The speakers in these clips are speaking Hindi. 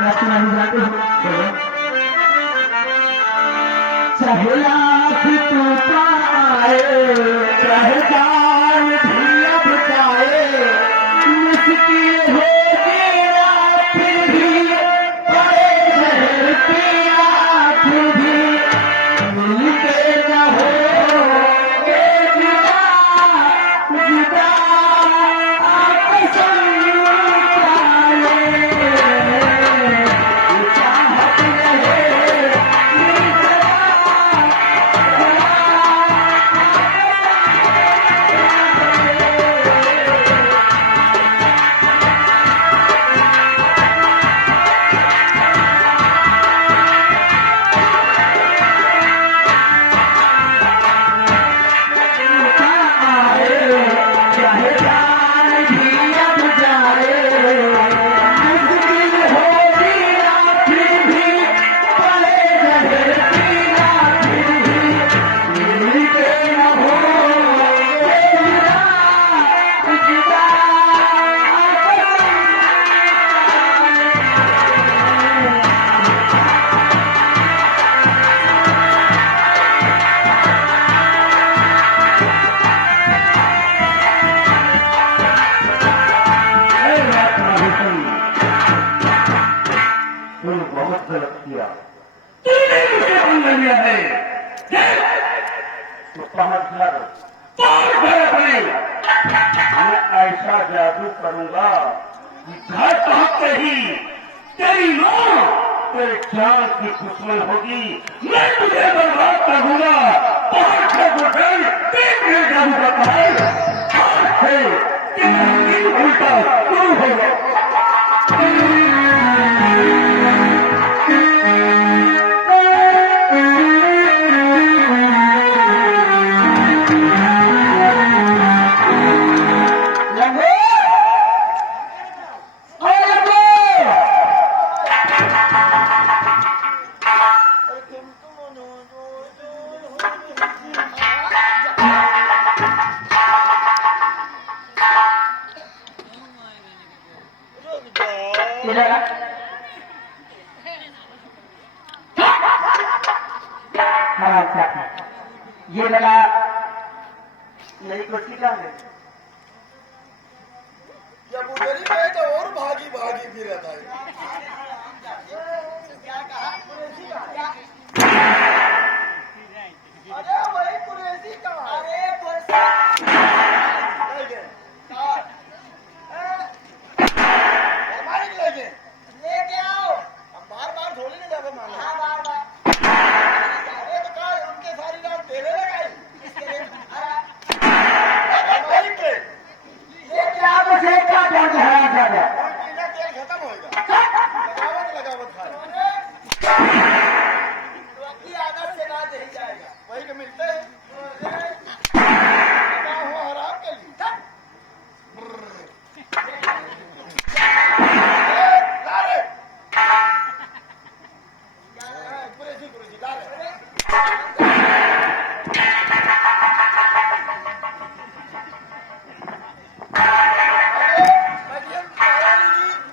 नहीं जाते हो चाहे लाख तू पाए चाहे जान भी अब जाए मुश्किल हो तेरा फिर भी बड़े शहर तेरा फिर भी मिलके न हो जुदा आपस ऐसा जादू करूंगा कि घर पहुंचते ही तेरी मां तेरे चाल की दुश्मन होगी मैं तुझे बर्बाद करूंगा और जादू करता है उल्टा शुरू होगा ये वाला नई कुर्सी का है जब उधर ही तो और भागी भागी भी रहता है अरे वही कुरेसी का अरे लेके आओ अब बार बार थोड़ी नहीं जाकर माना हाँ बार बार उनके सारी रात तेरे लगाई ये क्या मुझे क्या ध्यान है दादा तेल खत्म होगा लगावत तो अपनी आदत से ना दे जाएगा वही तो मिलते हैं हराम के लिए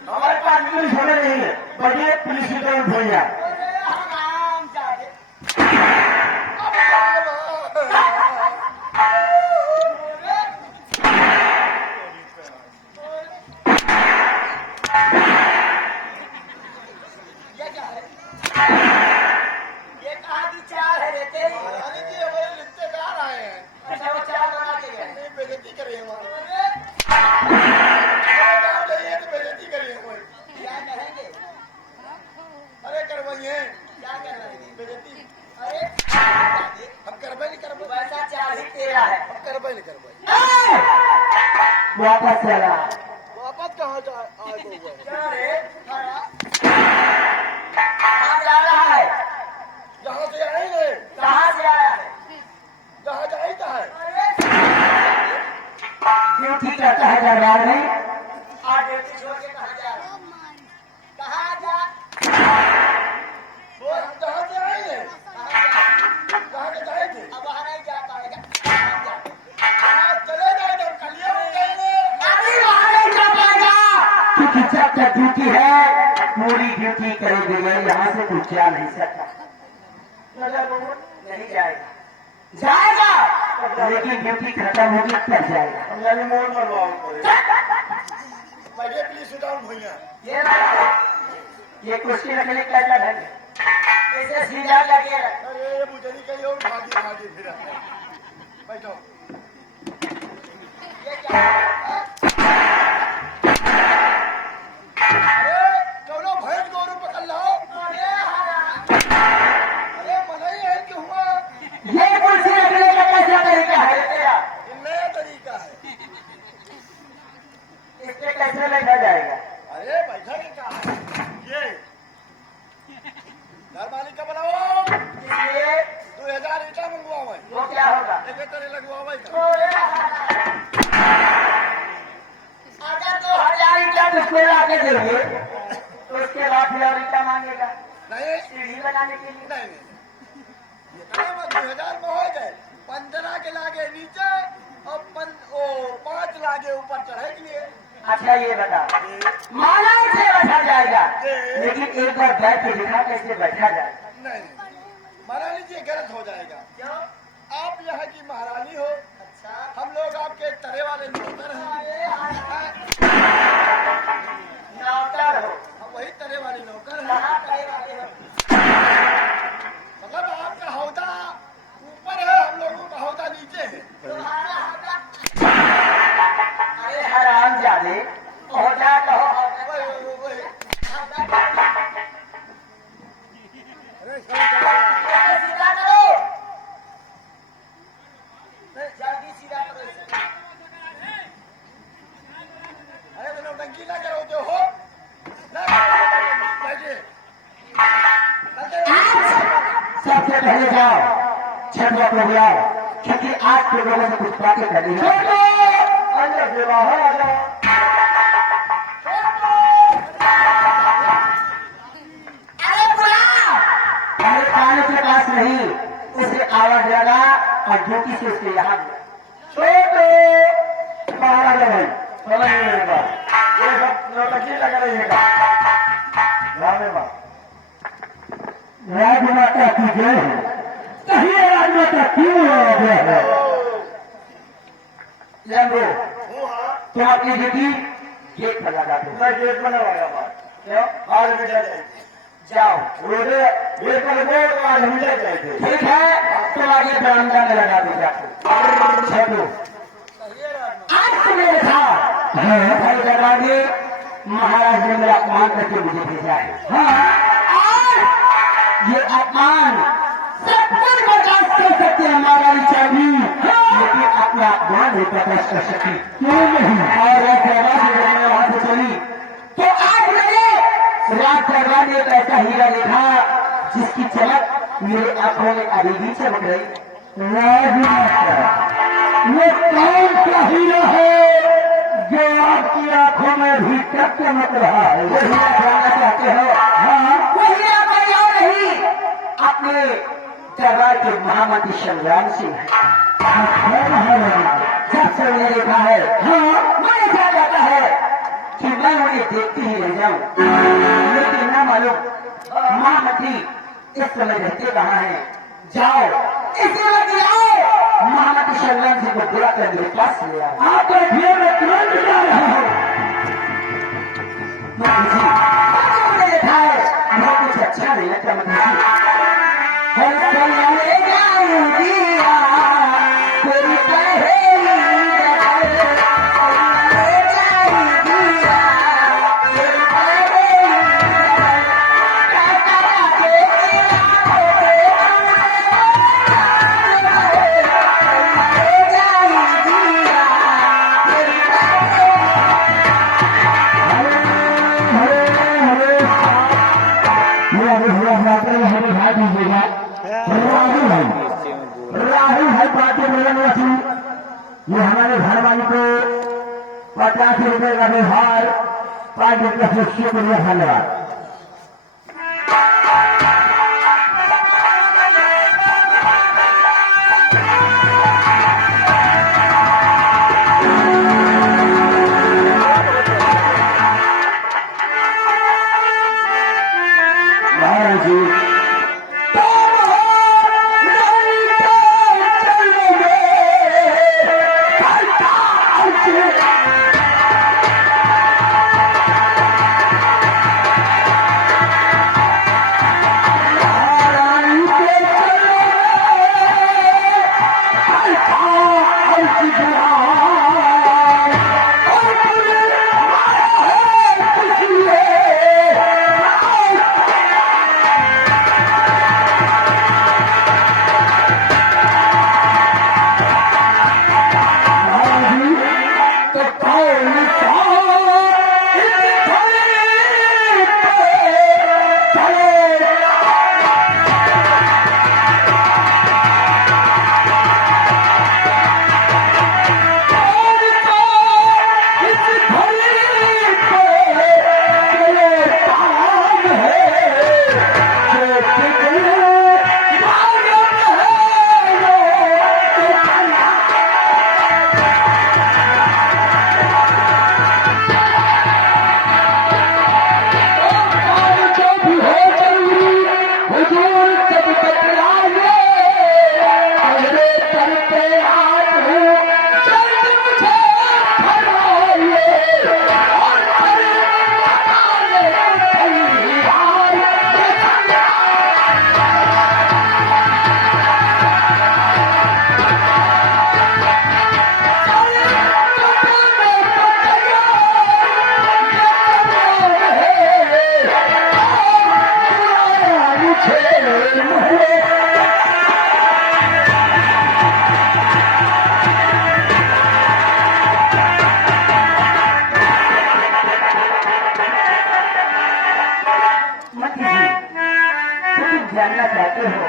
हमारे पास पुलिस होने नहीं है बढ़िया पुलिस रिटर्न भैया वापस चला वापस कहाँ क्या रे कहाँ जा रहा है जहाँ से आए नहीं कहाँ से आया है जहाँ जाए है ड्यूटी करता है दरबार में और ड्यूटी छोड़ के कहाँ जा रहा कहाँ जा वो हम जहाँ से आए हैं कहाँ के जाए थे अब वहाँ नहीं जा पाएगा चले जाए तो कलिया में जाएंगे अभी वहाँ नहीं जा पाएगा जब ड्यूटी है पूरी ड्यूटी करेंगे, यहाँ से कुछ जा नहीं सकता। नहीं जाएगा, जाएगा लेकिन ड्यूटी खत्म होगी तब जाएगा। मोड़ मरवाओ भाई प्लीज सिट डाउन भैया। ये कुर्सी रखने कैसा ढंग है, ऐसे सीधा लगे। अरे ये मुझे नहीं कही और भागी भागी फिर बैठो। ये क्या है? अरे चलो भैंस गोरू पकड़ लो। अरे मनाई है कि हुआ ये कुर्सी रखने का कैसा तरीका है तेरा? ये नया तरीका है। इससे कैसे बैठा जाएगा? अरे बैठा के क्या है ये घर मालिक का बनाओ। इसलिए 2000 ईटा मंगवाओ भाई। वो क्या होगा? एक तरह लगवाओ भाई। अगर 2000 ईटा तुझको ला के देंगे तो उसके बाद फिर और ईटा मांगेगा नहीं सीढ़ी बनाने के लिए। नहीं ये काम 2000 में हो गए। 15 के लागे नीचे और 5 लागे ऊपर चढ़े के लिए। अच्छा ये बता, माला से बैठा जाएगा लेकिन एक बार बैठ के दिखा कैसे बैठा जाए। नहीं महारानी जी गलत हो जाएगा। क्यों? आप यहाँ की महारानी हो, अच्छा हम लोग आपके तरे वाले नौकर हैं। नौकर हो? हम वही तरे वाले नौकर हैं। कहाँ करे वाले हो? मतलब आपका हौदा ऊपर है, हम लोगों का हौदा नीचे है। तुम्हारा होगा? अरे हराम जादे, होगा कहो वही। अरे सीधा करो, जल्दी सीधा करो इसे। अरे तो नौटंकी ना करो जो हो बैठिए। सबसे पहले जाओ छठ को बुलाओ क्योंकि आज के लोगों से कुछ बातें करनी है। अंदर से बाहर आ जाओ। अरे बुलाओ, मेरे कानों के पास नहीं, उसे आवाज लगा और ड्यूटी से उसके यहाँ छोटे बाहर आ जाओ। समझ नहीं मेरे पास ये सब नौटंकी लगा रहिएगा। राजमाता की जय हो। कहिए राजमाता क्यों है? लंबो तुम अपनी ड्यूटी गेट पर लगा दो। मैं गेट पर लगाऊंगा। क्यों? आज बेटा जाओ रोडे गेट पर लगो तो आज हम जाएंगे। ठीक है तुम आगे बरामदा में लगा दो जाकर। चलो आज तुमने देखा भाई दरवाजे महाराज ने मेरा अपमान करके मुझे भेजा है। हाँ और ये अपमान सब कुछ बर्दाश्त कर सकते हैं हमारा चाबी, लेकिन अपना अपमान नहीं बर्दाश्त कर सकती। क्यों नहीं? और रात दरवाजे जब मैं वहां से चली तो आज मैंने रात दरवाजे एक ऐसा हीरा देखा जिसकी चमक मेरे आंखों में अभी भी चमक रही। ये कौन सा हीरा है जो आपकी आंखों में भी तक चमक रहा है? वो हीरा जानना चाहते हो? हाँ वो हीरा कोई और नहीं अपने दरबार के महामंत्री संग्राम सिंह है। जब से उन्हें देखा है हाँ मैंने क्या कहता है कि मैं उन्हें देखते ही रह जाऊं, लेकिन न मालूम महामंत्री इस समय रहते कहाँ हैं। जाओ इसी वक्त आओ महामंत्री संग्राम सिंह को बुला कर मेरे पास ले आओ। आप तुरंत जा रहे हो। मंत्री जी मैंने देखा है हमें कुछ अच्छा नहीं लगता। मंत्री जी राहुल है पार्टी मिलनवासी, ये हमारे घर वाली को 50 रुपए का व्यवहार पार्टी के सदस्यों को दिया। धन्यवाद। महाराज जी तुम हो नहीं तो चलोगे करता जानना चाहते हो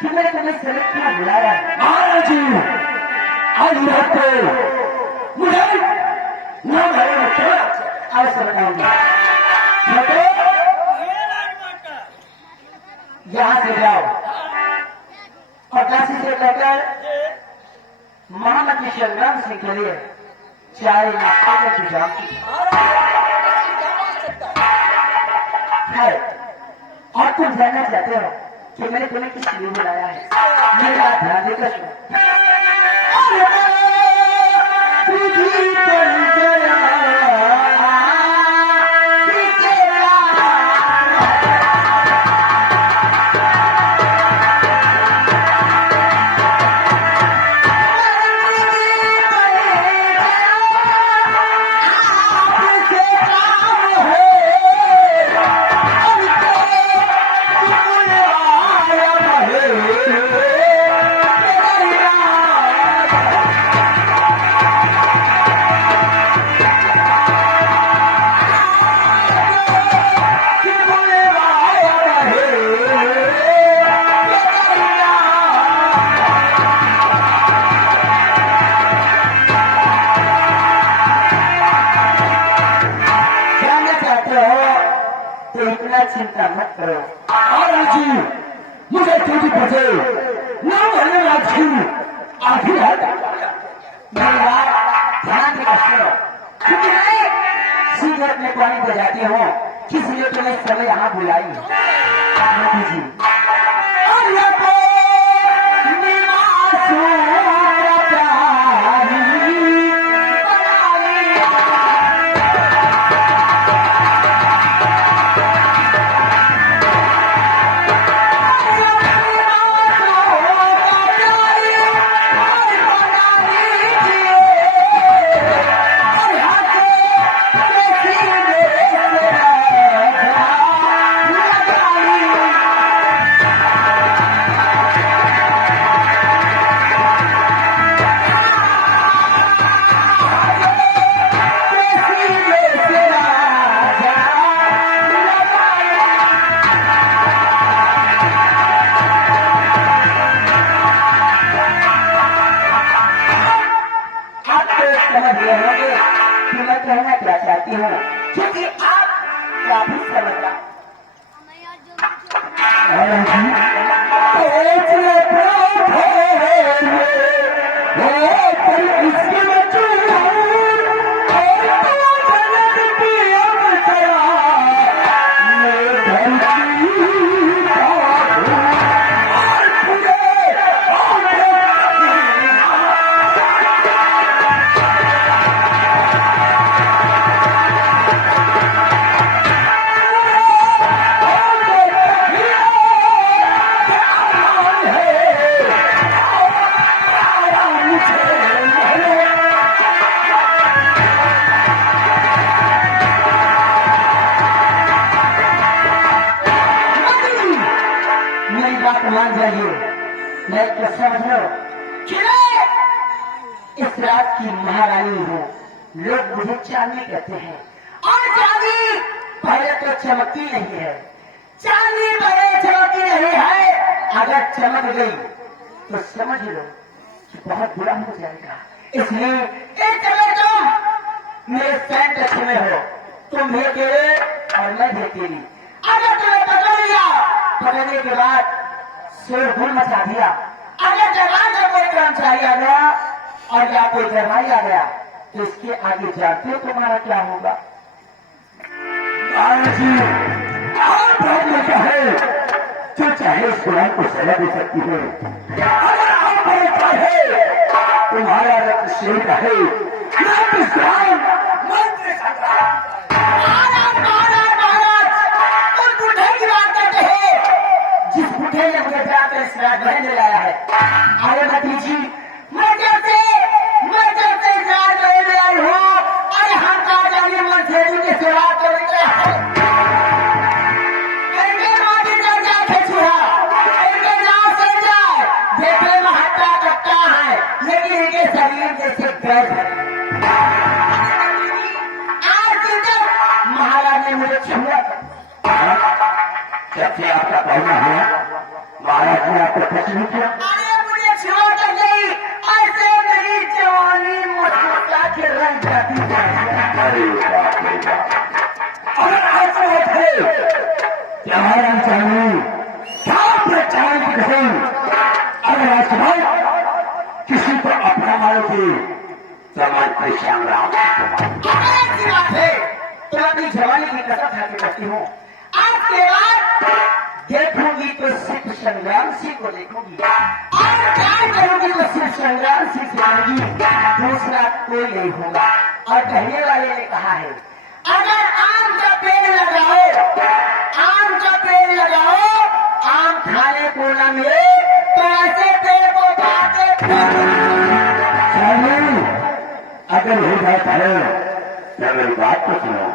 कि मैं तुम्हें सेलेक्ट क्यों बुलाया? महाराज जी आज रात को मुझे ना मेरे क्या ऐसा बताऊंगा यहाँ से जाओ और काशी से लेकर महामंत्री संग्राम सिंह के लिए चाय नाश्ता का सुझाव है। और तुम जानना चाहते हो कि मैंने तुम्हें किस लिए बुलाया है? मेरी बात ध्यान देकर सुनो। चिंता मत करो। महाराज जी मुझे तुझी बचे न होने वाली आधी है। मेरी बात ध्यान से सुनो क्योंकि मैं सीधे अपने पानी पे जाती हूँ किस लिए तुम्हें समय यहाँ बुलाई मोदी जी। कहना क्या चाहती हूँ क्योंकि आप काफी समझदार मैं क्या समझ लो कि मैं इस रात की महारानी हूँ। लोग मुझे चांदी कहते हैं और चांदी पहले तो चमकती नहीं है। चांदी पहले चमकती नहीं है। अगर चमक गई तो समझ लो कि बहुत बुरा हो जाएगा। इसलिए एक समय तुम मेरे सैंट रखे में हो, तुम भी अकेले और मैं भी अकेली। अगर तुम्हें पकड़ लिया, पकड़ने के बाद शोरगुल मचा दिया, अगर जवान का कोई कर्मचारी आ गया और या कोई जवाई आ गया तो इसके आगे जानते हो तुम्हारा क्या होगा? आप चाहे जो चाहे उस गुलाम को सजा दे सकती है। अगर आप चाहे तुम्हारा रक्त शेर है, मंत्र संग्राम। उस बूढ़े की बात करते हैं जिस बूढ़े ने मुझे प्यार कर इस रात में लाया है। अरे भतीजी, मैं जब से इस रात में आई हूँ, अरे हम कहा जाने मंथेरी के सेवा करेंगे। शरीर जैसे गर्द है। आज तक महाराज ने मुझे छुआ। जब से आपका कहना है महाराज ने आपको कुछ नहीं किया। अरे मुझे छुआ तक नहीं, ऐसे मेरी जवानी मुस्कुरा के रंग जाती है। अरे बाप रे बाप, अगर ऐसा है जवान चाहिए साफ चांद की कसम, अगर आज किसी को अपना मारोगे जवान परेशान रहा। ऐसी बात है तो अपनी जवानी की कसम खा के कहती हूँ, आज के बाद देखूंगी तो सिर्फ संग्राम सिंह को देखूंगी और प्यार करूंगी तो सिर्फ संग्राम सिंह से करूंगी, दूसरा कोई नहीं होगा। और कहने वाले ने कहा है, अगर आम का पेड़ लगाओ, आम का पेड़ लगाओ, आम खाने को न मिले तो ऐसे पेड़ को काटे। अगर हो जाता है तो मेरी बात को सुनो।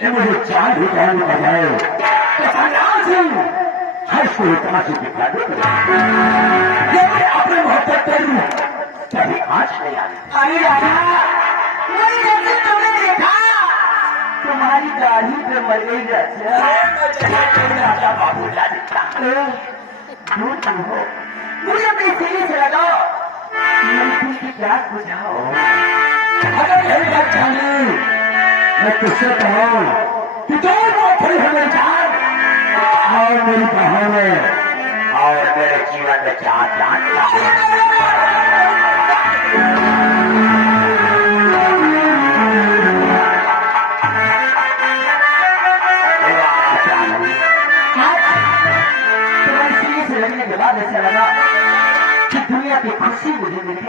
कि मुझे चांद ही कहने बजाए तो संग्राम सिंह हर्ष को इतना से दिखा दे। अपने मोहब्बत करूँ कभी आज नहीं आई। अरे राजा, मैंने जैसे तुमने देखा तुम्हारी दाढ़ी पे मरे राजा बाबू जा दिखा तुम हो। मुझे अपनी सीढ़ी से लगाओ, मेरी की प्यास बुझाओ। अगर मेरी बात जानी मैं तुझसे कहूँ कि दोनों खड़ी हो मेरी जान और मेरी बहन और मेरे जीवन में चार जान। तुम्हें से लगने के बाद ऐसा लगा कि दुनिया की खुशी मुझे मिली।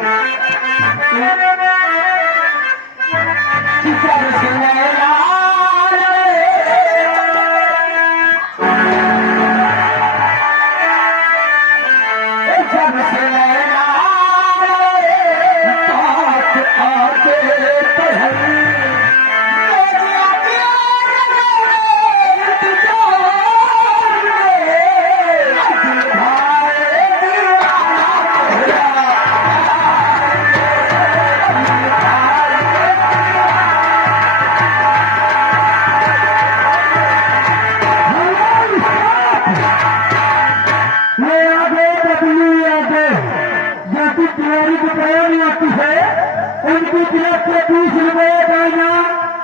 उनकी तरफ से 20 रुपये देना।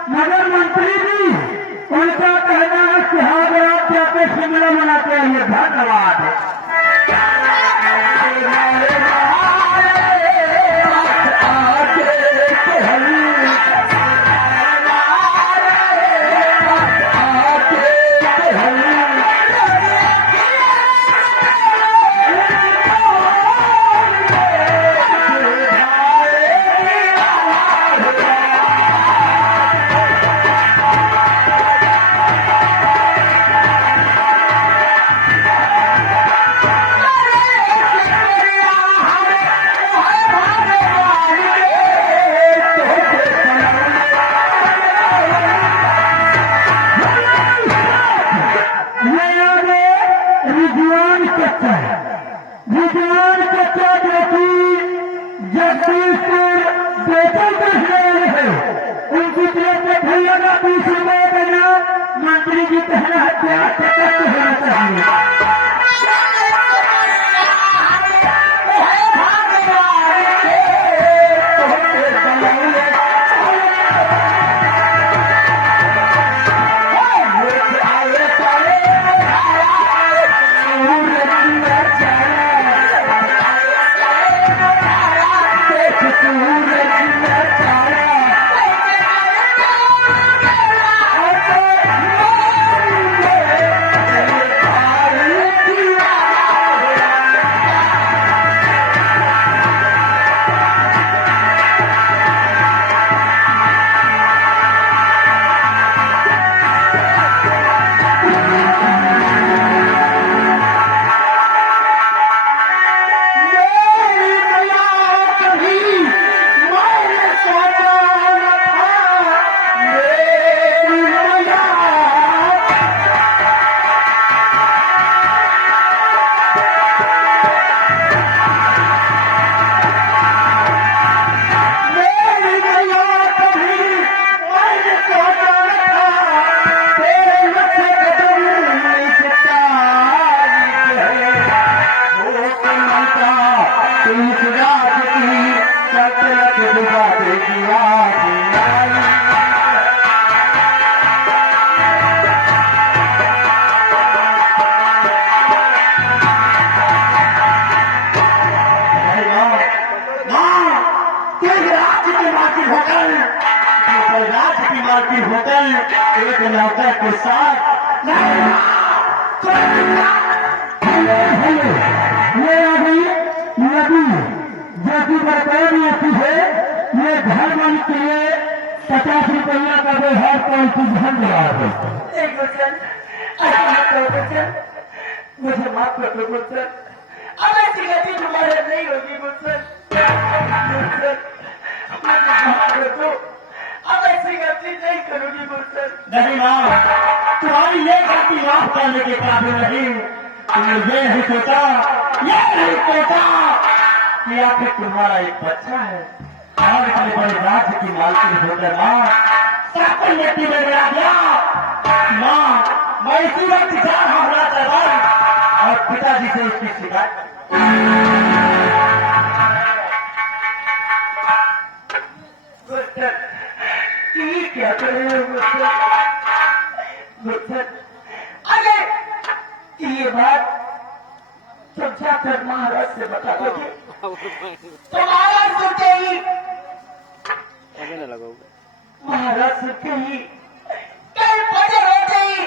नगर मंत्री जी उनका कहना है कि हाँ आप जाके शिमला मनाते हैं। धन्यवाद। बेचल कर है उनकी तरफ से भैया का 20 रुपये देना मंत्री जी कहना है प्यार से कष्ट होना चाहिए। होटल एक नौकर के साथ ये अभी नदी जो कि बरकौन आती है ये घर बन के लिए 50 रुपया का व्यवहार पॉलिसी धन दिया है। एक वचन मुझे माफ कर दो गुलशन, अब ऐसी गलती तुम्हारे नहीं होगी गुलशन, माफ कर दो, अब ऐसी गलती नहीं करूंगी गुलशन। नहीं माँ, तुम्हारी ये गलती माफ करने के काबिल नहीं। तुमने ये नहीं सोचा कि आखिर तुम्हारा एक बच्चा है और इतने बड़े राज्य की मालकिन होकर माँ सापन मिट्टी में गिरा गया। माँ, मैं इसी वक्त जा रहा था और पिताजी से इसकी शिकायत क्या कर रहे हो अरे ये बात तुम जाकर महाराज से बता दोगे तो महाराज सुनते ही कल बजे होते ही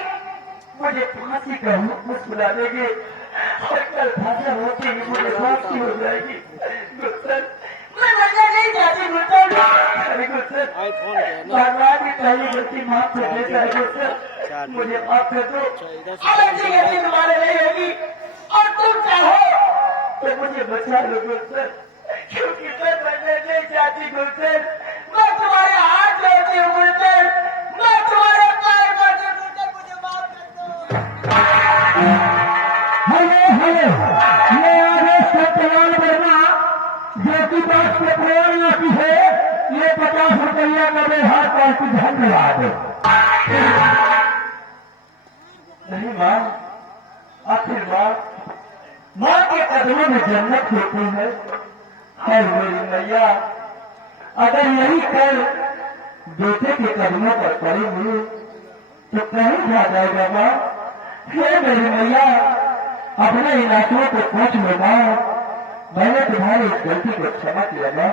मुझे फांसी का हुक्म सुना देंगे और कल फांसा होते ही मुझे फांसी हो जाएगी। गुलशन, मैं मरना नहीं चाहती गुलशन। अरे गुलशन, भगवान की पहली गलती माफ कर देता है गुलशन, मुझे माफ कर दो। अब ऐसी गलती तुम्हारे नहीं होगी और तुम चाहो तो मुझे बचा लो गुलशन, क्योंकि मैं मरना नहीं चाहती गुलशन। मैं तुम्हारे हाथ जोड़ती हूँ गुलशन, मैं तुम्हारे पैर पड़ती हूँ गुलशन, मुझे माफ कर दो। ये आगे सत्यवान वर्मा जो कि बात से प्रेरण आती है, ये 50 रुपया का व्यवहार पार्टी धन्यवाद। नहीं माँ, आखिर माँ के कदमों में जन्नत होती है। है मेरी मैया, अगर यही कल बेटे के कदमों पर पड़ेंगे तो कहीं जा जाएगा माँ। हे मेरी मैया, अपने इलाकों को पूछ लो माँ, मैंने तुम्हारी इस गलती को क्षमा किया माँ,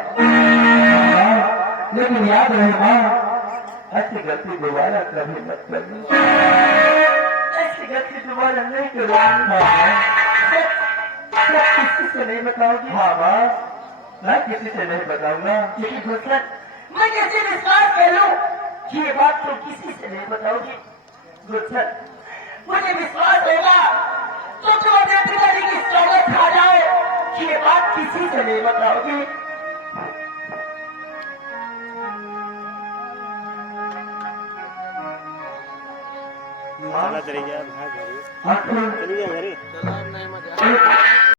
लेकिन याद रहे माँ, ऐसी गलती दोबारा कभी मत करनी। ऐसी गलती दोबारा नहीं करूँगी। किसी से नहीं बताओगी? हाँ माँ, मैं किसी से नहीं बताऊंगा। लेकिन गुलशन, मैं कैसे विश्वास कर लूं कि ये बात तुम किसी से नहीं बताओगी? गुलशन, मुझे विश्वास होगा तो तुम अपने पिताजी की सौगत खा जाओ कि ये बात किसी से नहीं बताओगी। चला चली गया, चली गया घरे। चला नहीं मजा